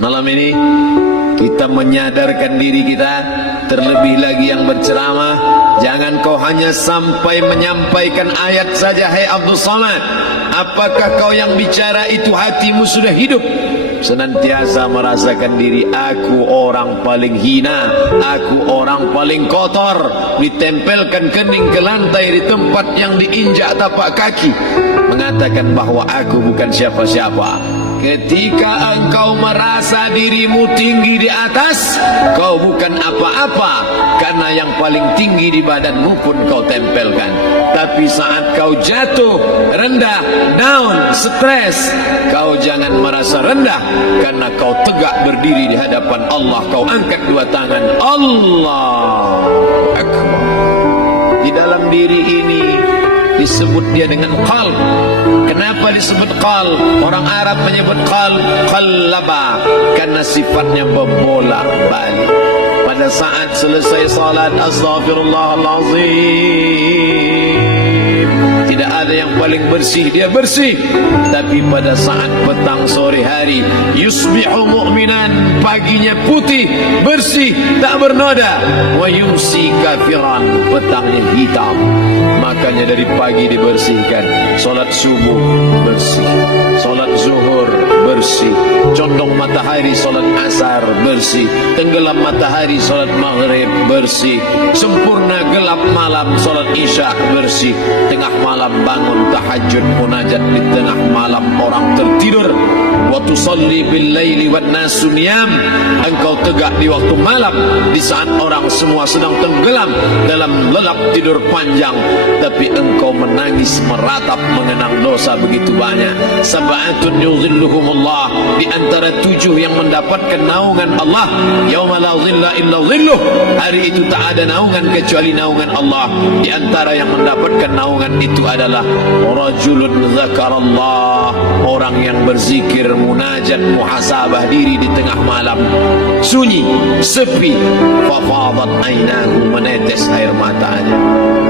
Malam ini kita menyadarkan diri kita, terlebih lagi yang berceramah, jangan kau hanya sampai menyampaikan ayat saja. Hai Abdul Samad, apakah kau yang bicara itu hatimu sudah hidup? Senantiasa merasakan diri, aku orang paling hina, aku orang paling kotor, ditempelkan kening ke lantai di tempat yang diinjak tapak kaki, mengatakan bahwa aku bukan siapa-siapa. Ketika engkau merasa dirimu tinggi di atas, kau bukan apa-apa, karena yang paling tinggi di badanmu pun kau tempelkan. Tapi saat kau jatuh, rendah, down, stres, kau jangan merasa rendah, karena kau tegak berdiri di hadapan Allah. Kau angkat dua tangan, Allah Akbar. Di dalam diri ini disebut dia dengan qalb. Kenapa disebut qalb? Orang Arab menyebut qalb qallaba, karena sifatnya berbolak-balik. Pada saat selesai salat, astaghfirullahalazim, tidak ada yang paling bersih, dia bersih. Tapi pada saat petang sore hari, yusbihu mu'minan, paginya putih, bersih, tak bernoda, wa yumsi kafiran, petangnya hitam. Makanya dari pagi dibersihkan, solat subuh bersih, solat zuhur bersih, condong matahari solat asar bersih, tenggelam matahari solat maghrib bersih, sempurna gelap malam solat isya bersih, tengah malam bangun tahajud munajat di tengah malam orang tertidur, wa tusalli bil laili wan nasu niyam, engkau tegak di waktu malam di saat orang semua sedang tenggelam dalam lelap tidur panjang, tapi engkau menangis meratap mengenang dosa begitu banyak. Sab'atun yuzilluhumullah, di antara 7 yang mendapatkan naungan Allah, yauma la zilla illa zilluh, hari itu tak ada naungan kecuali naungan Allah. Di antara yang mendapatkan naungan itu adalah rajulun zakarallah, orang yang berzikir, munajat, muhasabah diri di tengah malam, sunyi, sepi, fafadat ainahu, menetes air matanya.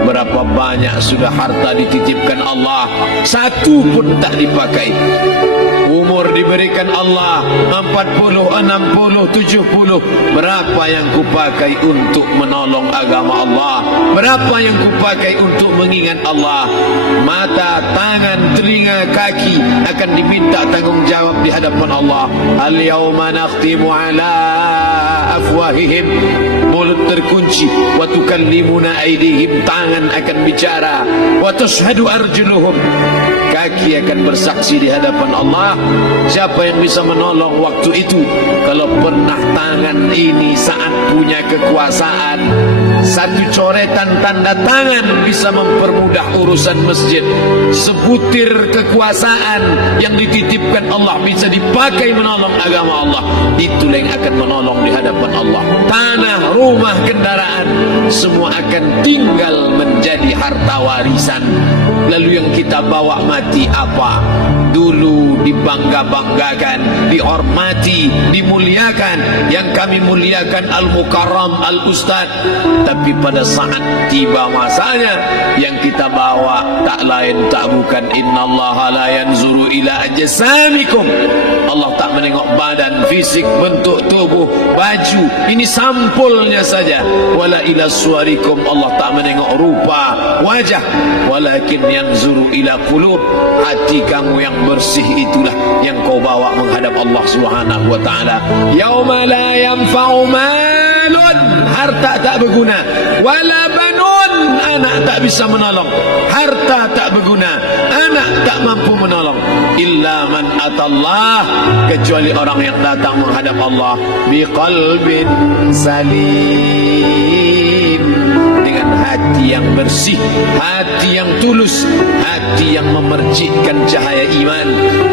Berapa banyak sudah harta dititipkan Allah, satu pun tak dipakai. Umur diberikan Allah 40, 60, 70. Berapa yang kupakai untuk menolong agama Allah? Berapa yang kupakai untuk mengingat Allah? Mata, tangan, telinga, kaki akan diminta tanggung jawab di hadapan Allah. Al-yawma nakhtimu ala afwahihim, mulut terkunci, wa tukallimuna aydihim, tangan akan bicara, wa tashhadu arjuluhum, kaki akan bersaksi di hadapan Allah. Siapa yang bisa menolong waktu itu? Kalau pernah tangan ini saat punya kekuasaan, satu coretan tanda tangan bisa mempermudah urusan masjid. Sebutir kekuasaan yang dititipkan Allah bisa dipakai menolong agama Allah. Itulah yang akan menolong di hadapan Allah. Tanah, rumah, kendaraan, semua akan tinggal menjadi harta warisan. Lalu yang kita bawa mati apa? Dulu dibangga-banggakan, dihormati, dimuliakan. Yang kami muliakan al-mukarram, al-ustad. Tapi pada saat tiba masanya, yang kita bawa tak lain tak bukan, innallaha la yanzuru ila ajsamikum, Allah tak menengok badan, fisik, bentuk tubuh, baju, ini sampulnya saja. Wala ila suwarikum, Allah tak menengok rupa, wajah, walakin yanzuru ila qulub, hati kamu yang bersih itulah yang kau bawa menghadap Allah Subhanahu wa taala. Yauma la yanfa'u malun, harta tak berguna, wala banun, anak tak bisa menolong, harta tak berguna, anak tak mampu menolong, illa man atallah, kecuali orang yang datang menghadap Allah biqalbin salim, dengan hati yang bersih, hati yang tulus, hati yang memercikkan cahaya iman,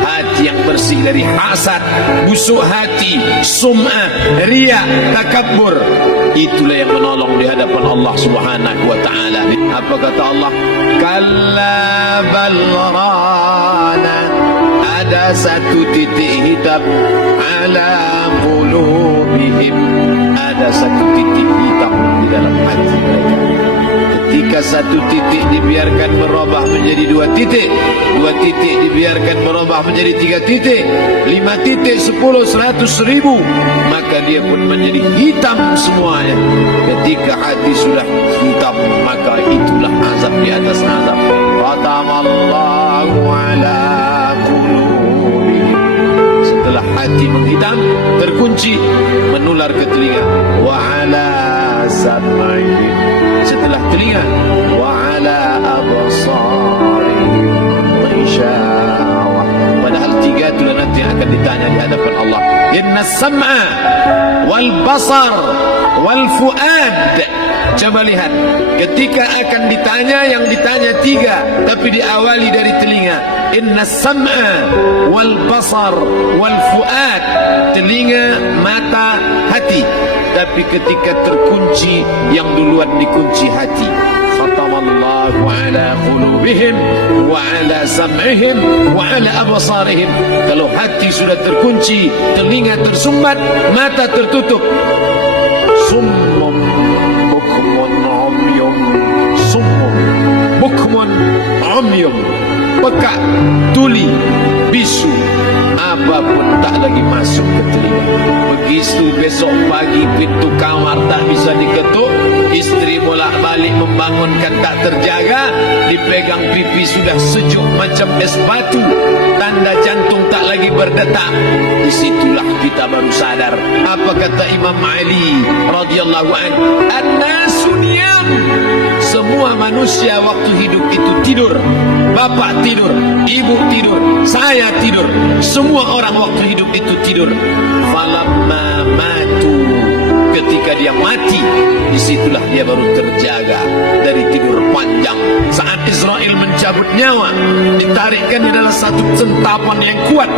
hati yang bersih dari hasad, busuk hati, sum'ah, riya, takabbur. Itulah yang menolong di hadapan Allah Subhanahu wa taala. Apa kata Allah? Kalla bal rana, ada satu titik hitam ala qulubihim, ada satu titik hitam di dalam hati mereka. Ketika satu titik dibiarkan berubah menjadi dua titik dibiarkan berubah menjadi 3 titik, 5 titik, 10, 100, 1000, maka dia pun menjadi hitam semuanya. Ketika hati sudah hitam, maka itulah azab di atas azab. Khatamallahu ala qulubihim. Setelah hati menghitam, terkunci, menular ke telinga. Wa ala sam'ihim. Setelah telinga, wa ala absarihim ghishawa. Padahal 3 itulah nanti akan ditanya di hadapan Allah. Inna sam'a wal basar wal fuad. Coba lihat, ketika akan ditanya, yang ditanya 3, tapi diawali dari telinga. Inna sam'a wal basar wal fuad, telinga, mata, hati. Tapi ketika terkunci, yang duluan dikunci hati. Khatamallahu ala qulubihim wa ala sam'ihim wa ala absarihim. Kalau hati sudah terkunci, telinga tersumbat, mata tertutup, summum bukmun umyum, summum bukmun umyum, pekak, tuli, bisu, apapun tak lagi masuk ke telinga. Begitu besok pagi pintu kamar tak bisa diketuk, istri bolak-balik membangunkan tak terjaga, dipegang pipi sudah sejuk macam es batu, tanda jantung tak lagi berdetak. Disitulah kita baru sadar. Apa kata Imam Ali radhiyallahu anhu? An-nasu niyam. Semua manusia waktu hidup itu tidur. Bapak tidur, ibu tidur, saya tidur, semua orang waktu hidup itu tidur. Falamma matu, ketika dia mati, disitulah dia baru terjaga dari tidur panjang. Saat Israel mencabut nyawa, ditarikkan di dalam satu centapan yang kuat,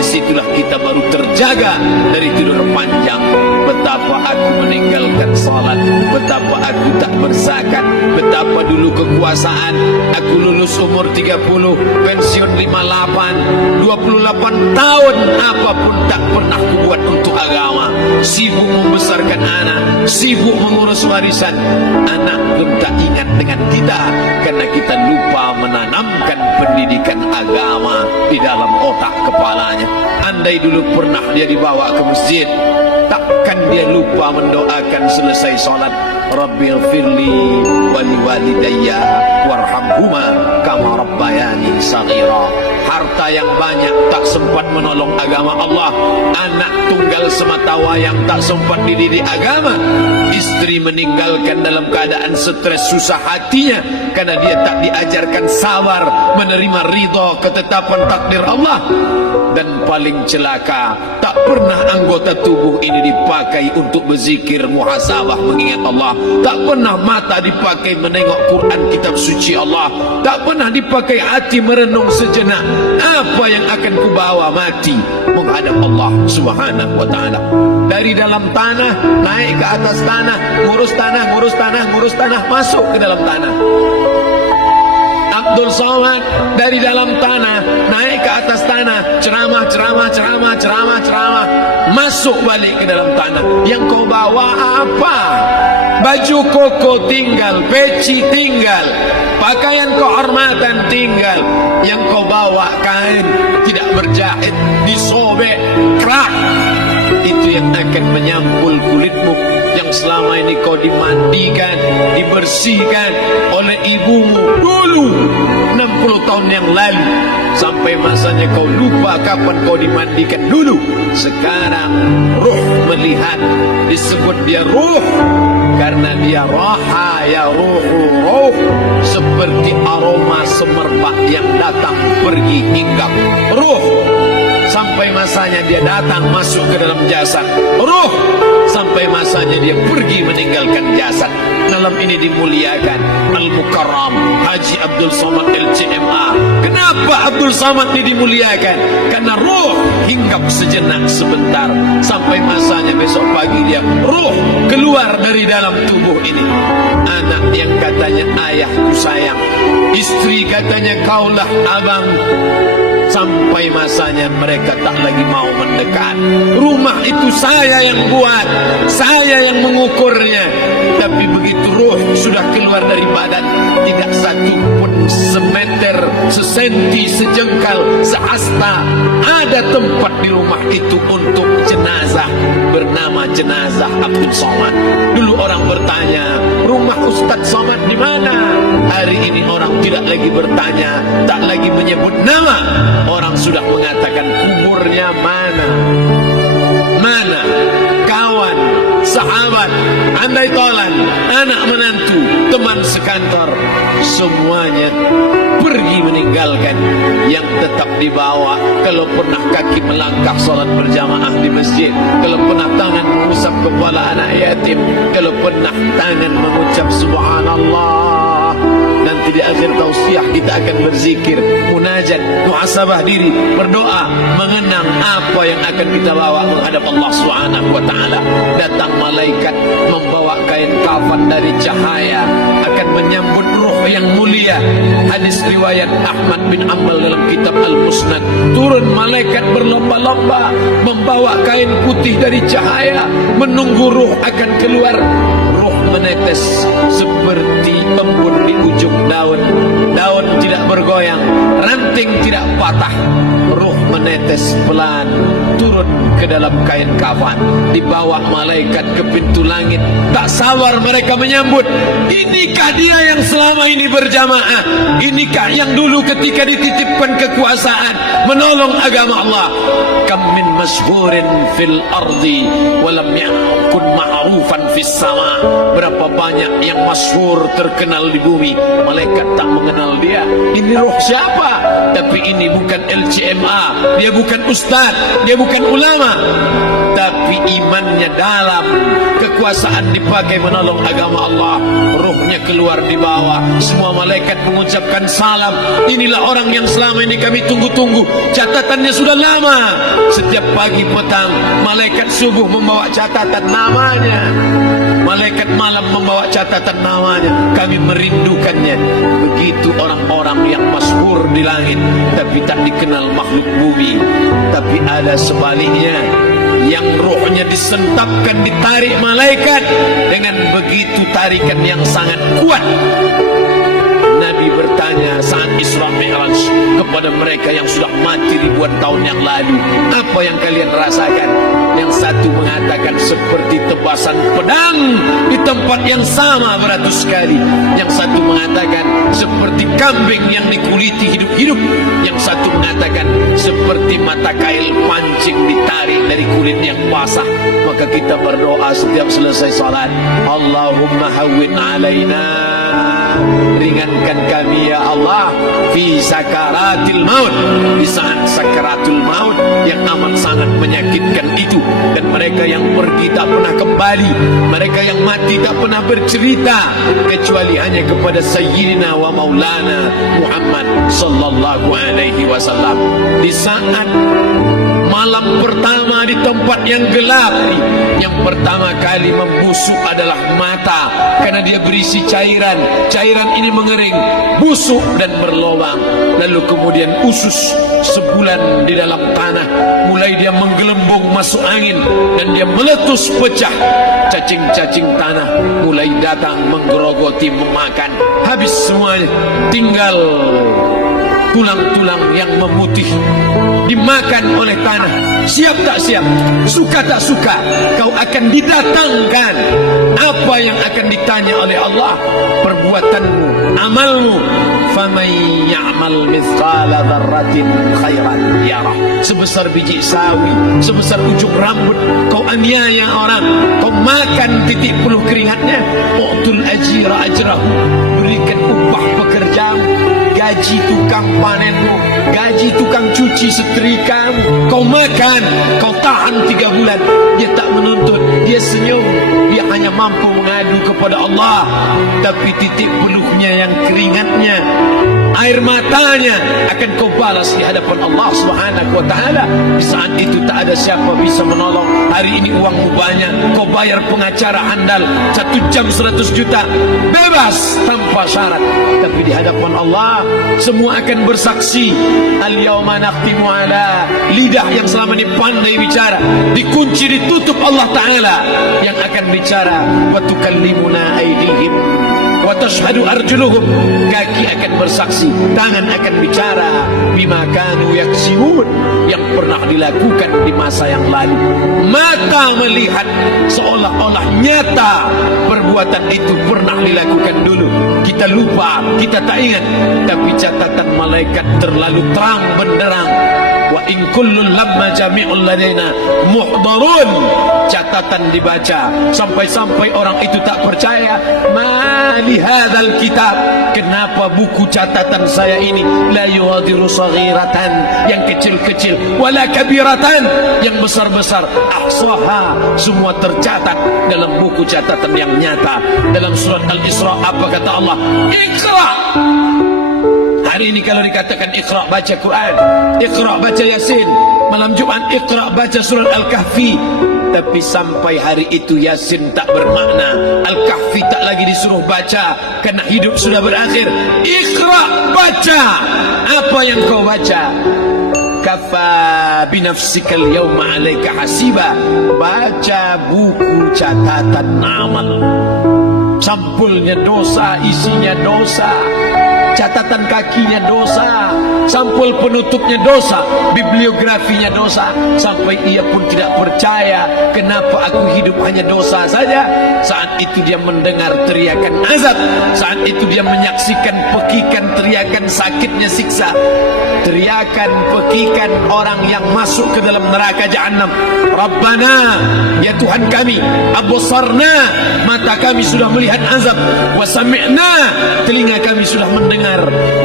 disitulah kita baru terjaga dari tidur panjang. Betapa aku meninggalkan salat, betapa aku tak berzakat, betapa dulu kekuasaan, aku lulus umur 30, pensiun 58, 28 tahun, apapun tak pernah kubuat untuk agama. Sibuk membesarkan anak, sibuk mengurus warisan, anak pun tak ingat dengan kita, karena kita lupa menanamkan pendidikan agama di dalam otak kepalanya. Andai dulu pernah dia dibawa ke masjid, takkan dia lupa mendoakan selesai sholat, Rabbighfirli wa liwalidayya warhamhuma kama rabbayani shaghira. Harta yang banyak tak sempat menolong agama Allah, anak tunggal semata wayang tak sempat dididik agama, istri meninggalkan dalam keadaan stres susah hatinya karena dia tak diajarkan sabar menerima ridha ketetapan takdir Allah. Dan paling celaka, tak pernah anggota tubuh ini dipakai untuk berzikir, muhasabah, mengingat Allah. Tak pernah mata dipakai menengok Quran, kitab suci Allah. Tak pernah dipakai hati merenung sejenak, apa yang akan kubawa mati menghadap Allah Subhanahu wa ta'ala. Dari dalam tanah naik ke atas tanah, ngurus tanah, ngurus tanah, ngurus tanah, masuk ke dalam tanah. Abdul Somad dari dalam tanah naik ke atas tanah, ceramah, ceramah, ceramah, ceramah, ceramah, masuk balik ke dalam tanah. Yang kau bawa apa? Baju koko tinggal, peci tinggal, pakaian kehormatan tinggal. Yang kau bawa kain tidak berjahit, disobek, kerak. Itu yang akan menyampul kulitmu yang selama ini kau dimandikan, dibersihkan oleh ibumu dulu 60 tahun yang lalu, sampai masanya kau lupa kapan kau dimandikan dulu. Sekarang ruh melihat, disebut dia ruh karena dia raha ya ruh, seperti aroma semerbak yang datang pergi hinggap. Ruh sampai masanya dia datang masuk ke dalam jasad, ruh sampai masanya dia pergi meninggalkan jasad. malam ini dimuliakan. Al-Mukarram Haji Abdul Somad LCMA. Kenapa Abdul Somad ini dimuliakan? Karena ruh hinggap sejenak sebentar, sampai masanya besok pagi dia ruh keluar dari dalam tubuh ini. Anak yang katanya ayahku sayang, istri katanya kaulah abang, sampai masanya mereka tak lagi mau mendekat. Rumah itu saya yang buat, saya yang mengukurnya. Tapi begitu ruh sudah keluar dari badan, tidak satu pun semeter, sesenti, sejengkal, seasta ada tempat di rumah itu untuk jenazah bernama jenazah Abdul Somad. Dulu orang bertanya, rumah Ustadz Somad di mana? Hari ini orang tidak lagi bertanya, tak lagi menyebut nama. Orang sudah mengatakan kuburnya mana. Mana? Kawan, sahabat, andai tolan, anak menantu, teman sekantor, semuanya pergi meninggalkan. Yang tetap dibawa, kalau pernah kaki melangkah salat berjamaah di masjid, kalau pernah tangan mengusap kepala anak yatim, kalau pernah tangan mengucap subhanallah. Nanti di akhir tausiah kita akan berzikir, munajat, muhasabah diri, berdoa, mengenang apa yang akan kita bawa menghadap Allah Subhanahu wa taala. Datang malaikat membawa kain kafan dari cahaya, akan menyambut ruh yang mulia. Hadis riwayat Ahmad bin Ambal dalam kitab Al-Musnad. Turun malaikat berlomba-lomba membawa kain putih dari cahaya, menunggu ruh akan keluar. Ruh menetes seperti embun di ujung daun. Daun tidak bergoyang, ranting tidak patah. Ruh menetes pelan turun ke dalam kain kafan, dibawa malaikat ke pintu langit. Tak sabar mereka menyambut. Inikah dia yang selama ini berjamaah? Inikah yang dulu ketika dititipkan kekuasaan menolong agama Allah? Kam min masyhurin fil ardi walam yakun ma'rufan fis sama. Berapa banyak yang masyhur terkenal di bumi, malaikat tak mengenal dia. Ini roh siapa? Tapi ini bukan LCMA, dia bukan ustaz, dia bukan ulama, tapi imannya dalam. Kekuasaan dipakai menolong agama Allah. Ruhnya keluar di bawah. Semua malaikat mengucapkan salam. Inilah orang yang selama ini kami tunggu-tunggu. Catatannya sudah lama. Setiap pagi petang malaikat subuh membawa catatan namanya, malaikat malam membawa catatan namanya. Kami merindukannya. Begitu orang-orang yang masyhur di langit tapi tak dikenal makhluk bumi. Tapi ada sebaliknya, yang rohnya disentapkan, ditarik malaikat dengan begitu tarikan yang sangat kuat. Nabi bertanya saat Isra Mi'raj kepada mereka yang sudah mati ribuan tahun yang lalu, apa yang kalian rasakan? Yang satu mengatakan seperti tebasan pedang di tempat yang sama beratus kali. Yang satu mengatakan seperti kambing yang dikuliti hidup-hidup. Yang satu mengatakan seperti mata kail pancing ditarik dari kulit yang basah. Maka kita berdoa setiap selesai salat, Allahumma hawwin alaina, ringankan kami ya Allah, fi sakaratil maut, di saat sakaratul maut yang amat sangat menyakitkan itu. Dan mereka yang pergi tak pernah kembali, mereka yang mati tak pernah bercerita kecuali hanya kepada Sayyidina wa Maulana Muhammad sallallahu alaihi wasallam. Di saat malam pertama di tempat yang gelap, yang pertama kali membusuk adalah mata, karena dia berisi cairan. Cairan ini mengering, busuk dan berlubang. Lalu kemudian usus sebulan di dalam tanah, mulai dia menggelembung masuk angin dan dia meletus pecah. Cacing-cacing tanah mulai datang menggerogoti, memakan. Habis semuanya, tinggal tulang-tulang yang memutih dimakan oleh tanah. Siap tak siap, suka tak suka, kau akan didatangkan. Apa yang akan ditanya oleh Allah? Perbuatanmu, amalmu. Faman ya'mal mithqala dzarratin khairan yarah. Sebesar biji sawi, sebesar ujung rambut, kau aniaya orang, kau makan titik peluh keringatnya. U'tul ajira ajrahu, berikan upah pekerjamu, gaji tukang panenmu, gaji tukang cuci setrikamu. Kau makan, kau tahan 3 bulan, dia tak menuntut, dia senyum, dia hanya mampu mengadu kepada Allah, tapi titik peluhnya yang keringatnya, air matanya akan kau balas di hadapan Allah Subhanahu wa taala. Di saat itu tak ada siapa bisa menolong. Hari ini uangmu banyak, kau bayar pengacara handal 1 jam 100 juta, bebas tanpa syarat. Tapi di hadapan Allah semua akan bersaksi. Al-yawma nakhtimu ala, lidah yang selama ini pandai bicara dikunci, ditutup Allah Ta'ala yang akan bicara. Wa tukallimuna aydihim wa tashhadu arjuluhum, kaki akan bersaksi, tangan akan bicara. Bima kanu yaksibun, yang pernah dilakukan di masa yang lalu. Mata melihat seolah-olah nyata perbuatan itu pernah dilakukan dulu. Kita lupa, kita tak ingat, tapi catatan malaikat terlalu terang benderang. Wa in kullun lamma jami'un ladaina muhdarun, catatan dibaca sampai-sampai orang itu tak percaya. Ma li hadzal kitab, kenapa buku catatan saya ini la yughadiru saghiratan, yang kecil-kecil, wala kabiratan, yang besar-besar, ahsaha, semua tercatat dalam buku catatan yang nyata. Dalam surat Al-Isra apa kata Allah? Iqra. Hari ini kalau dikatakan Iqra baca Quran, Iqra baca Yasin, malam Jumat Iqra baca surat Al-Kahfi, tapi sampai hari itu Yasin tak bermakna, Al-Kahfi tak lagi disuruh baca karena hidup sudah berakhir. Iqra, baca. Apa yang kau baca? Kafa binafsikal yawma alaika hasiba, baca buku catatan amal. Sampulnya dosa, isinya dosa. Catatan kakinya dosa, sampul penutupnya dosa, bibliografinya dosa. Sampai ia pun tidak percaya, kenapa aku hidup hanya dosa saja. Saat itu dia mendengar teriakan azab, saat itu dia menyaksikan pekikan teriakan sakitnya siksa, teriakan pekikan orang yang masuk ke dalam neraka Jahannam. Rabbana, ya Tuhan kami, absarna, mata kami sudah melihat azab, wa sami'na, telinga kami sudah mendengar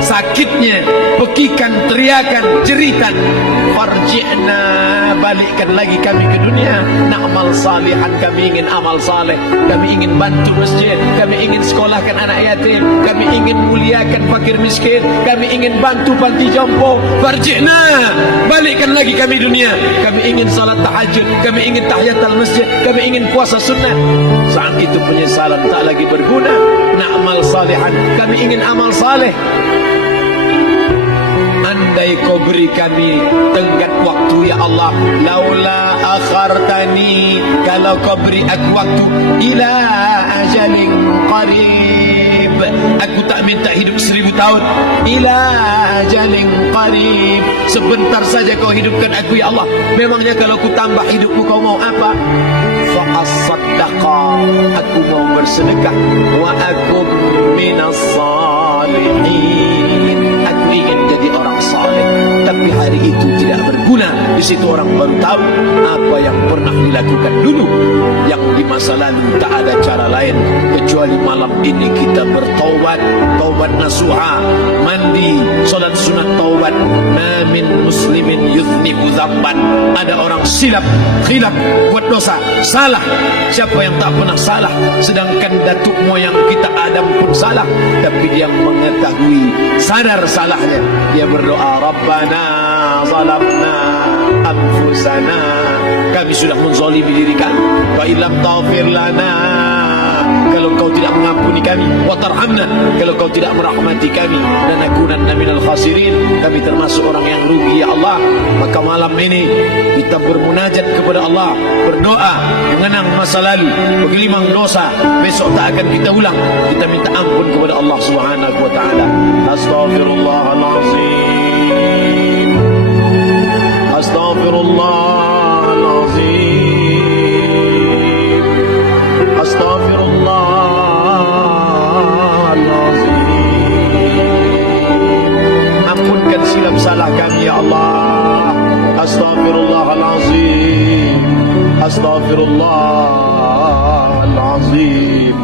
sakitnya, pekikan, teriakan, jeritan. Farji'na, balikkan lagi kami ke dunia. Na'mal salihan, kami ingin amal saleh, kami ingin bantu masjid, kami ingin sekolahkan anak yatim, kami ingin muliakan fakir miskin, kami ingin bantu panti jompo. Farji'na, balikkan lagi kami dunia. Kami ingin salat tahajud, kami ingin tahiyatul masjid, kami ingin puasa sunnah. Saat itu penyesalan tak lagi berguna. Na'mal salihan, kami ingin amal saleh. Andai kau beri kami tenggat waktu ya Allah, laula akhartani, kalau kau beri aku waktu, ila ajalin qarib, aku tak minta hidup 1000 tahun, ila ajalin qarib, sebentar saja kau hidupkan aku ya Allah. Memangnya kalau ku tambah hidupmu kau mau apa? Fa'as-saddaqa, aku mau bersedekah, wa akum minas salihin, aku ingin jadi orang saleh. Tapi hari itu tidak berguna. Di situ orang baru tahu apa yang pernah dilakukan dulu, yang di masa lalu tak ada cara lain kecuali malam ini kita bertaubat, taubat nasuha, mandi, solat sunat taubat. Ma min muslimin yuznibu dzamban, ada orang silap, khilaf, buat dosa, salah. Siapa yang tak pernah salah? Sedangkan datuk moyang kita Adam pun salah, tapi dia mengetahui, sadar salahnya. Dia berdoa, Rabbana zalamna anfusana, kami sudah menzalimi diri kami. Wa illam taghfir lana, kalau kau tidak mengampuni kami, wa tarhamna, kalau kau tidak merahmati kami, lanakunanna minal khasirin, kami termasuk orang yang rugi ya Allah. Maka malam ini kita bermunajat kepada Allah, berdoa, mengenang masa lalu, bergelimang dosa, besok tak akan kita ulang. Kita minta ampun kepada Allah Subhanahu wa taala. Astaghfirullahalazim, astaghfirullahalazim, astaghfirullahalazim. Ampunkan silap salah kami ya Allah. Astaghfirullahalazim, astaghfirullahalazim.